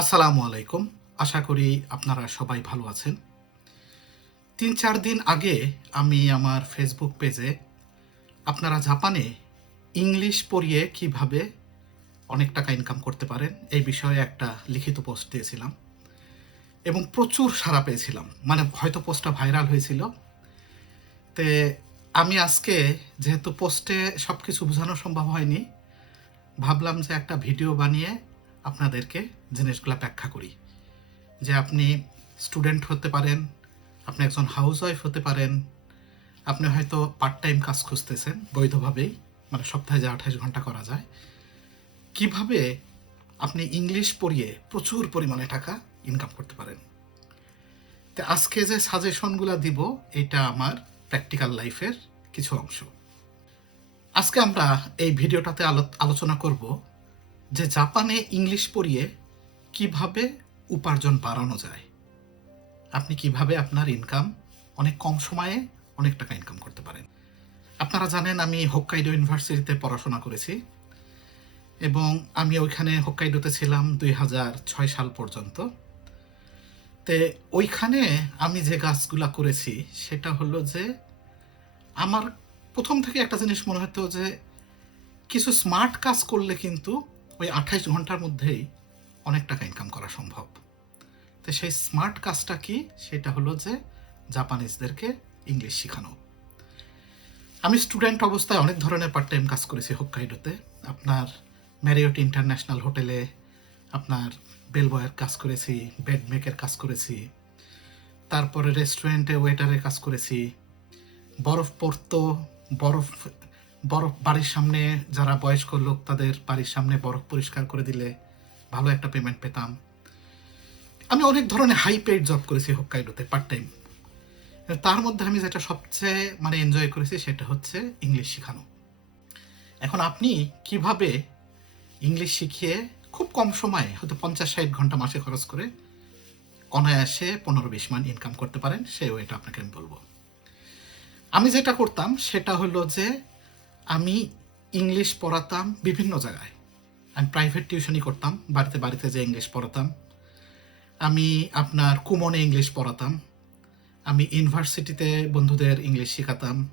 আসসালামু আলাইকুম। আশা করি আপনারা সবাই ভালো আছেন। তিন চার দিন আগে আমি আমার ফেসবুক পেজে আপনারা জাপানে ইংলিশ পড়িয়ে কীভাবে অনেক টাকা ইনকাম করতে পারেন এই বিষয়ে একটা লিখিত পোস্ট দিয়েছিলাম এবং প্রচুর সাড়া পেয়েছিলাম। মানে হয়তো পোস্টটা ভাইরাল হয়েছিল। তে আমি আজকে যেহেতু পোস্টে সব কিছু বোঝানো সম্ভব হয়নি, ভাবলাম যে একটা ভিডিও বানিয়ে আপনাদেরকে জিনিসগুলো ব্যাখ্যা করি। যে আপনি স্টুডেন্ট হতে পারেন, আপনি একজন হাউস ওয়াইফ হতে পারেন, আপনি হয়তো পার্ট টাইম কাজ খুঁজতেছেন, বৈধভাবেই মানে সপ্তাহে যে আঠাশ ঘণ্টা করা যায়। কীভাবে আপনি ইংলিশ পড়িয়ে প্রচুর পরিমাণে টাকা ইনকাম করতে পারেন? তো আজকে যে সাজেশনগুলো দিব, এটা আমার প্র্যাকটিক্যাল লাইফের কিছু অংশ। আজকে আমরা এই ভিডিওটাতে আলোচনা করব যে জাপানে ইংলিশ পড়িয়ে কীভাবে উপার্জন বাড়ানো যায়? আপনি কীভাবে আপনার ইনকাম অনেক কম সময়ে অনেক টাকা ইনকাম করতে পারেন? আপনারা জানেন আমি হোক্কাইডো ইউনিভার্সিটিতে পড়াশোনা করেছি এবং আমি ওইখানে হোক্কাইডোতে ছিলাম দুই হাজার ছয় সাল পর্যন্ত। তে ওইখানে আমি যে কাজগুলা করেছি, সেটা হলো যে আমার প্রথম থেকে একটা জিনিস মনে হতো যে কিছু স্মার্ট কাজ করলে কিন্তু ওই আঠাইশ ঘণ্টার মধ্যেই অনেক টাকা ইনকাম করা সম্ভব। তো সেই স্মার্ট কাজটা কি? সেটা হলো যে জাপানিজদেরকে ইংলিশ শেখানো। আমি স্টুডেন্ট অবস্থায় অনেক ধরনের পার্ট টাইম কাজ করেছি হোক্কাইডোতে আপনার ম্যারিয়ট ইন্টারন্যাশনাল হোটেলে আপনার বেলবয়ের কাজ করেছি বেড মেকের কাজ করেছি। তারপরে রেস্টুরেন্টে ওয়েটারের কাজ করেছি। বরফ পড়তো বরফ বরফ বাড়ির সামনে যারা বয়স্ক লোক, তাদের বাড়ির সামনে বরফ পরিষ্কার করে দিলে ভালো একটা পেমেন্ট পেতাম। আমি অনেক ধরনের হাই পেড জব করেছি হোক্কাইডোতে পার্ট টাইম তার মধ্যে আমি যেটা সবচেয়ে মানে এনজয় করেছি সেটা হচ্ছে ইংলিশ শেখানো। এখন আপনি কীভাবে ইংলিশ শিখিয়ে খুব কম সময়ে, হয়তো পঞ্চাশ ষাট ঘণ্টা মাসে খরচ করে অনায়াসে পনেরো বিশ মান ইনকাম করতে পারেন, সেই ওয়েটা আপনাকে আমি বলব। আমি যেটা করতাম, সেটা হলো যে আমি ইংলিশ পড়াতাম বিভিন্ন জায়গায়। আমি প্রাইভেট টিউশনই করতাম, বাড়িতে বাড়িতে যে ইংলিশ পড়াতাম। আমি আপনার কুমনে ইংলিশ পড়াতাম। আমি ইউনিভার্সিটিতে বন্ধুদের ইংলিশ শেখাতাম।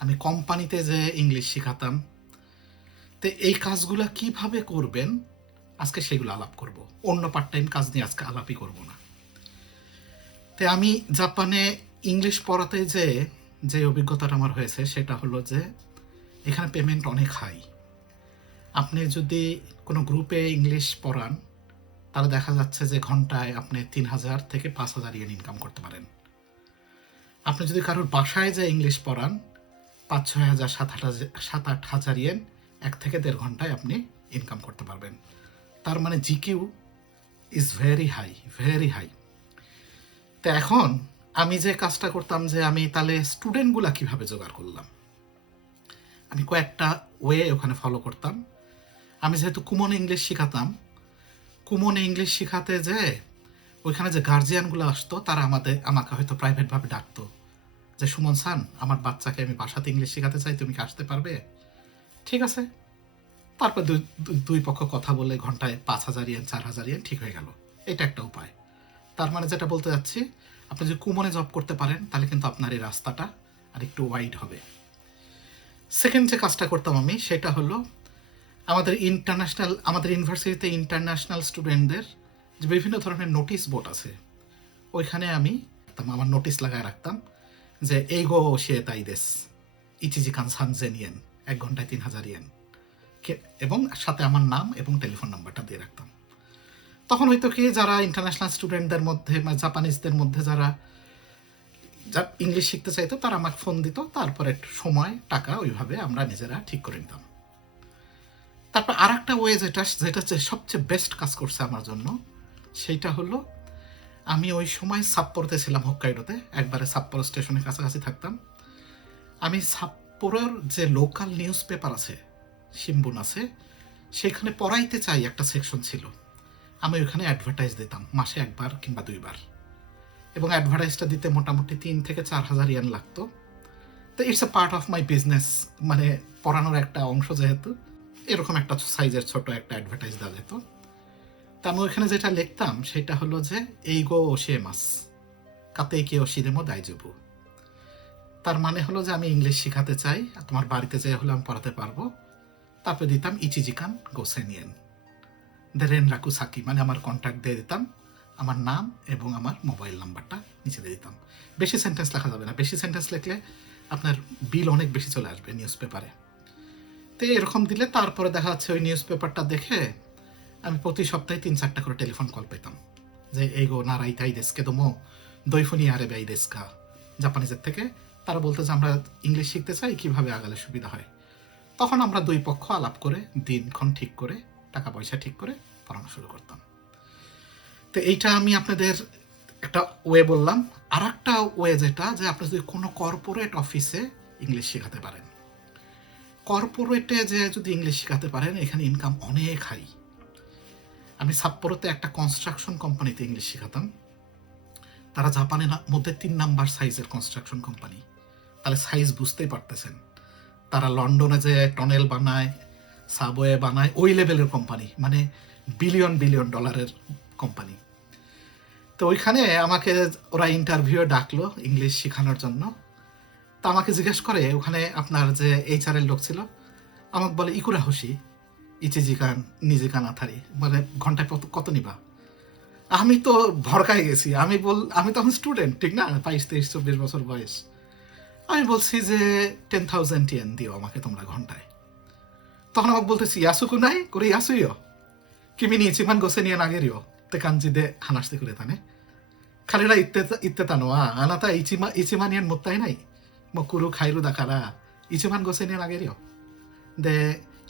আমি কোম্পানিতে যে ইংলিশ শেখাতাম। তো এই কাজগুলো কীভাবে করবেন? আজকে সেগুলো আলাপ করব। অন্য পার্ট টাইম কাজ নিয়ে আজকে আলাপই করব না। তো আমি জাপানে ইংলিশ পড়াতে যে যে অভিজ্ঞতাটা আমার হয়েছে, সেটা হলো যে এখানে পেমেন্ট অনেক হাই আপনি যদি কোনো গ্রুপে ইংলিশ পড়ান, তাহলে দেখা যাচ্ছে যে ঘন্টায় আপনি তিন হাজার থেকে পাঁচ হাজার ইয়েন ইনকাম করতে পারেন। আপনি যদি কারোর বাসায় যে ইংলিশ পড়ান পাঁচ ছয় হাজার সাত আট সাত আট হাজার ইয়েন এক থেকে দেড় ঘন্টায় আপনি ইনকাম করতে পারবেন। তার মানে GQ is very high very high তো এখন আমি যে কাজটা করতাম যে আমি তাহলে স্টুডেন্টগুলা কীভাবে জোগাড় করলাম? আমি কয়েকটা ওয়ে ওখানে ফলো করতাম। আমি যেহেতু কুমনে ইংলিশ শেখাতাম, কুমনে ইংলিশ শেখাতে যে ওইখানে যে গার্জিয়ানগুলো আসতো, তারা আমাদের, আমাকে হয়তো প্রাইভেটভাবে ডাকতো। যে, সুমন সান আমার বাচ্চাকে আমি বাসাতে ইংলিশ শেখাতে চাই, তুমি কি আসতে পারবে? ঠিক আছে। তারপর দুই, দুই- পক্ষ কথা বলে ঘন্টায় পাঁচ হাজার ইয়েন চার হাজার ইয়েন ঠিক হয়ে গেল। এটা একটা উপায়। তার মানে যেটা বলতে যাচ্ছি, আপনি যদি কুমনে জব করতে পারেন, তাহলে কিন্তু আপনার এই রাস্তাটা আর একটু ওয়াইড হবে। সেকেন্ড যে কাজটা করতাম আমি, সেটা হলো আমাদের ইন্টারন্যাশনাল আমাদের ইউনিভার্সিটিতে ইন্টারন্যাশনাল স্টুডেন্টদের যে বিভিন্ন ধরনের নোটিশ বোর্ড আছে, ওইখানে আমি আমার নোটিশ লাগায় রাখতাম যে এই গো সে তাই দেশ, ইচিজি কানসান জেনিয়েন এক ঘন্টায় তিন হাজার ইয়েন। এবং সাথে আমার নাম এবং টেলিফোন নাম্বারটা দিয়ে রাখতাম। তখন হয়তো কি, যারা ইন্টারন্যাশনাল স্টুডেন্টদের মধ্যে জাপানিজদের মধ্যে যারা যা ইংলিশ শিখতে চাইতো, তারা আমাকে ফোন দিত, তারপরে সময়, টাকা ওইভাবে আমরা নিজেরা ঠিক করে নিতাম। তারপর আর একটা ওয়ে যেটা যেটা সবচেয়ে বেস্ট কাজ করছে আমার জন্য, সেইটা হলো আমি ওই সময় সাপ্পোরতে ছিলাম হোক্কাইডোতে একবারে সাপ্পোরো স্টেশনের কাছাকাছি থাকতাম। আমি সাপ্পোরোর যে লোকাল নিউজ পেপার আছে সিম্বুন আছে, সেখানে পড়াইতে চাই একটা সেকশন ছিল। আমি ওখানে অ্যাডভার্টাইজ দিতাম, মাসে একবার কিংবা দুইবার। এবং অ্যাডভার্টাইজটা দিতে মোটামুটি তিন থেকে চার হাজার ইয়ান লাগতো। তো it's a part of my business মানে পড়ানোর একটা অংশ যেহেতু, এরকম একটা সাইজের ছোট একটা অ্যাডভার্টাইজ দেওয়া যেত। তা আমি ওইখানে যেটা লিখতাম, সেটা হলো যে, এই গো ওশে মাস কাতে কে ওশিরেমো দাইজবু তার মানে হলো যে আমি ইংলিশ শেখাতে চাই, তোমার বাড়িতে যেয়ে হলে আমি পড়াতে পারব। তারপরে দিতাম ইচিজিকান গোসেনিয়েন। দেরেন রাকু সাকি মানে আমার কন্ট্যাক্ট দিয়ে দিতাম। আমার নাম এবং আমার মোবাইল নাম্বারটা নিচে দিয়ে দিতাম। বেশি সেন্টেন্স লেখা যাবে না। বেশি সেন্টেন্স লিখলে আপনার বিল অনেক বেশি চলে আসবে নিউজ পেপারে তো এরকম দিলে তারপরে দেখা যাচ্ছে ওই নিউজ পেপারটা দেখে আমি প্রতি সপ্তাহে তিন চারটা করে টেলিফোন কল পেতাম। যে, এই গো, নারাই তাই দেশকে দমো, দৈফুনি আরে ব্যয় দেশকা। জাপানিজের থেকে তারা বলতে যে, আমরা ইংলিশ শিখতে চাই, কীভাবে আগালে সুবিধা হয়? তখন আমরা দুই পক্ষ আলাপ করে, দিনক্ষণ ঠিক করে, টাকা পয়সা ঠিক করে পড়ানো শুরু করতাম। তো এইটা আমি আপনাদের একটা ওয়ে বললাম। আর একটা ওয়ে যেটা, যে আপনি যদি কোনো কর্পোরেট অফিসে ইংলিশ শেখাতে পারেন। কর্পোরেটে যে যদি ইংলিশ শেখাতে পারেন, এখানে ইনকাম অনেক হাই আমি সাপ্পোরোতে একটা কনস্ট্রাকশন কোম্পানিতে ইংলিশ শেখাতাম। তারা জাপানের মধ্যে তিন নাম্বার সাইজের কনস্ট্রাকশন কোম্পানি তাহলে সাইজ বুঝতেই পারতেছেন। তারা লন্ডনে যে টনেল বানায় সাবওয়ে বানায়, ওই লেভেলের কোম্পানি মানে বিলিয়ন বিলিয়ন ডলারের কোম্পানি। তো ওইখানে আমাকে ওরা ইন্টারভিউ ডাকলো ইংলিশ শেখানোর জন্য। তা আমাকে জিজ্ঞেস করে, ওখানে আপনার যে এইচআর এর লোক ছিল, আমাকে বলে, ইকুরা হুসি ইচিজিকান নিজেকান আথারি। মানে ঘন্টায় কত কত নিবা? আমি তো ভরকায় গেছি। আমি বল, আমি তখন স্টুডেন্ট ঠিক না? বাইশ, তেইশ, চব্বিশ বছর বয়স। আমি বলছি যে, টেন থাউজেন্ড টিএন দিও আমাকে তোমরা ঘন্টায়। তখন আমাকে বলতেছি, ইয়াসুকু নাই, করে ইয়াসুইও। কিমি নি ইচিমান গোসে নিয়ে নাগেরিও। তে কাঞ্জি দে হানাসতে করে তানে খালিরা ইত্তে ইত্তে তানো আ আনাতা ইচিমা ইচিমানিয়ান মোত্তাই নাই মকুরু খাইরু দাকারা ইচিমান গোসে নিয়ে দে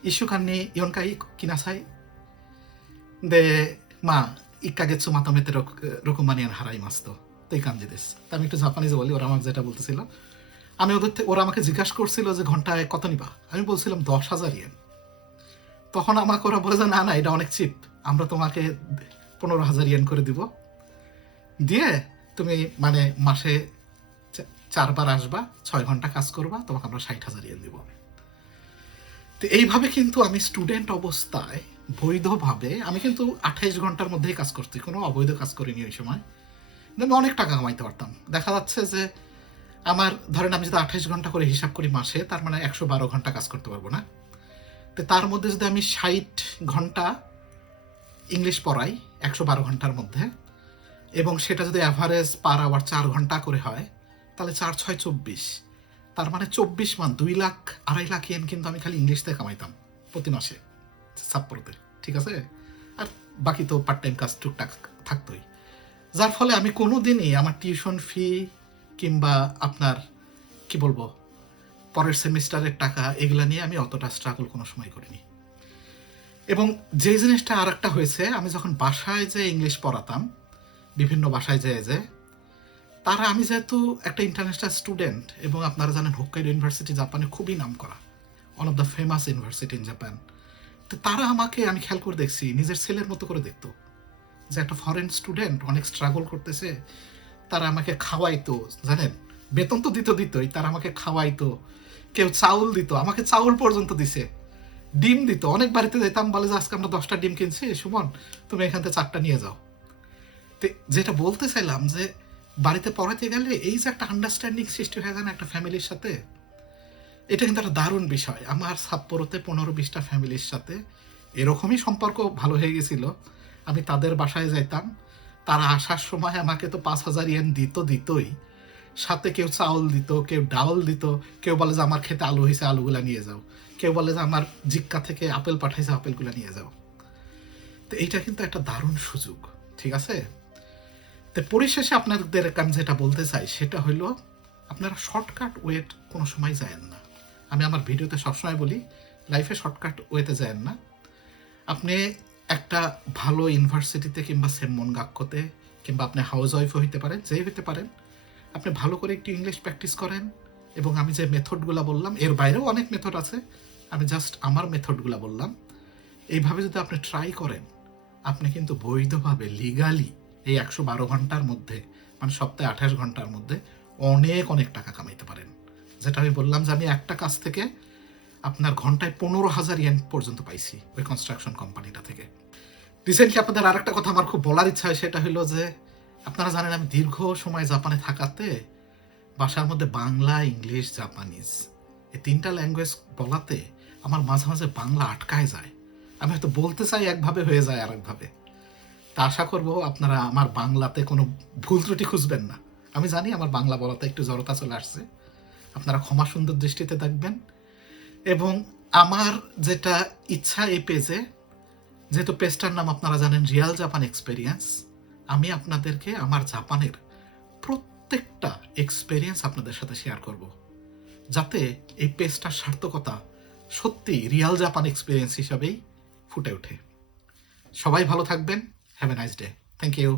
ইস্যু কান্নি ইয়নকাই কিনাসাই দে মা ইক্কাগেৎসু মাতামেতে রকমানিয়ান হারাই মাস্ত তো এই কাঞ্জি দেশ তা আমি একটু জাপানিজে বলি ওরা আমাকে যেটা বলতেছিল আমি ওদের ওরা আমাকে জিজ্ঞাসা করছিল যে ঘন্টায় কত নিবা আমি বলছিলাম দশ হাজার ইয়েন তখন আমাকে ওরা বলে যে না না এটা অনেক চিপ আমরা তোমাকে পনেরো হাজার ইয়েন করে দিব। দিয়ে তুমি মানে মাসে চারবার আসবা, ছয় ঘণ্টা কাজ করবা, তোমাকে আমরা ষাট হাজার ইয়েন দিব। তো এইভাবে কিন্তু আমি স্টুডেন্ট অবস্থায় বৈধভাবে আমি কিন্তু আঠাইশ ঘণ্টার মধ্যেই কাজ করছি, কোনো অবৈধ কাজ করিনি ওই সময়। আমি অনেক টাকা কামাইতে পারতাম। দেখা যাচ্ছে যে আমার, ধরেন আমি যদি আঠাইশ ঘণ্টা করে হিসাব করি মাসে, তার মানে একশো বারো ঘণ্টা কাজ করতে পারব না। তো তার মধ্যে যদি আমি ষাট ঘণ্টা ইংলিশ পড়াই একশো বারো ঘণ্টার মধ্যে, এবং সেটা যদি অ্যাভারেজ পার আওয়ার চার ঘণ্টা করে হয়, তাহলে চার ছয় চব্বিশ। তার মানে চব্বিশ মান দুই লাখ আড়াই লাখ ইয়েন কিন্তু আমি খালি ইংলিশতে কামাইতাম প্রতি মাসে সাপ্পোরোতে ঠিক আছে? আর বাকি তো পার্ট টাইম কাজ টুকটাক থাকতোই। যার ফলে আমি কোনো দিনই আমার টিউশন ফি কিংবা আপনার, কি বলব, পরের সেমিস্টারের টাকা এগুলা নিয়ে আমি অতটা স্ট্রাগল কোনো সময় করিনি। এবং যে জিনিসটা আর একটা হয়েছে, আমি যখন বাসায় যে ইংলিশ পড়াতাম, বিভিন্ন বাসায় যেয়ে যে, তারা আমি যেহেতু একটা ইন্টারন্যাশনাল স্টুডেন্ট এবং আপনারা জানেন হোক্কাইডো ইউনিভার্সিটি জাপানে খুবই নাম করা one of the famous university in Japan তো তারা আমাকে, আমি খেয়াল করে দেখছি, নিজের ছেলের মতো করে দেখতো, যে একটা ফরেন স্টুডেন্ট অনেক স্ট্রাগল করতেছে, তারা আমাকে খাওয়াইতো, জানেন? বেতন তো দিত, দিতই, তারা আমাকে খাওয়াইতো, কেউ চাউল দিত, আমাকে চাউল পর্যন্ত দিছে। ডিম দিত। অনেক বাড়িতে যেতাম, বলে যে আজকে আমরা দশটা ডিম কিনছি, সুমন, তুমি এখান থেকে চারটা নিয়ে যাও। যেটা বলতে চাইলাম যে, বাড়িতে পড়াতে গেলে এই যে একটা আন্ডারস্ট্যান্ডিং সৃষ্টি হয়ে যায় না একটা ফ্যামিলির সাথে, এটা কিন্তু একটা দারুণ বিষয়। আমার সাপ্পোরোতে পনেরো বিশটা ফ্যামিলির সাথে এরকমই সম্পর্ক ভালো হয়ে গেছিল। আমি তাদের বাসায় যাইতাম। তারা আসার সময় আমাকে তো পাঁচ হাজার ইয়েন দিত, দিতই। সাথে কেউ চাউল দিত, কেউ ডাউল দিত, কেউ বলে যে আমার খেতে আলু হয়েছে, আলুগুলা নিয়ে যাও। কেউ বলে যে আমার জিক্কা থেকে আপেল পাঠাইছে, আপেলগুলা নিয়ে যাও। তো এইটা কিন্তু একটা দারুণ সুযোগ, ঠিক আছে? তো পরিশেষে আপনাদের আমি যেটা বলতে চাই, সেটা হইল, আপনারা শর্টকাট ওয়েট কোনো সময় যায়েন না। আমি আমার ভিডিওতে সবসময় বলি লাইফে শর্টকাট ওয়েতে যায়েন না। আপনি একটা ভালো ইউনিভার্সিটিতে কিংবা সেমন গাক্যতে কিংবা আপনি হাউস ওয়াইফও হইতে পারেন, যেই হইতে পারেন আপনি ভালো করে একটু ইংলিশ প্র্যাকটিস করেন, এবং আমি যে মেথডগুলো বললাম, এর বাইরেও অনেক মেথড আছে। আমি জাস্ট আমার মেথডগুলো বললাম। এইভাবে যদি আপনি ট্রাই করেন, আপনি কিন্তু বৈধভাবে লিগালি এই একশো বারো ঘণ্টার মধ্যে মানে সপ্তাহে আঠাশ ঘণ্টার মধ্যে অনেক অনেক টাকা কামাইতে পারেন। যেটা আমি বললাম যে আমি একটা কাজ থেকে আপনার ঘন্টায় পনেরো হাজার ইয়েন পর্যন্ত পাইছি ওই কনস্ট্রাকশন কোম্পানিটা থেকে। রিসেন্টলি আপনাদের আরেকটা কথা আমার খুব বলার ইচ্ছা হয়, সেটা হলো যে আপনারা জানেন আমি দীর্ঘ সময় জাপানে থাকাতে বাসার মধ্যে বাংলা, ইংলিশ, জাপানিজ এই তিনটা ল্যাঙ্গুয়েজ বলাতে আমার মাঝে মাঝে বাংলা আটকায় যায়। আমি হয়তো বলতে চাই একভাবে হয়ে যায় আর একভাবে তা আশা করব আপনারা আমার বাংলাতে কোনো ভুল ত্রুটি খুঁজবেন না। আমি জানি আমার বাংলা বলাতে একটু জড়তা চলে আসছে। আপনারা ক্ষমা সুন্দর দৃষ্টিতে দেখবেন। এবং আমার যেটা ইচ্ছা এই পেজে যেহেতু পেজটার নাম আপনারা জানেন রিয়াল জাপান এক্সপেরিয়েন্স আমি আপনাদেরকে আমার জাপানের প্রত্যেকটা এক্সপেরিয়েন্স আপনাদের সাথে শেয়ার করব। যাতে এই পেজটার সার্থকতা সত্যি রিয়াল জাপান এক্সপিরিয়েন্স হিসাবেই ফুটে ওঠে। সবাই ভালো থাকবেন। Have a nice day thank you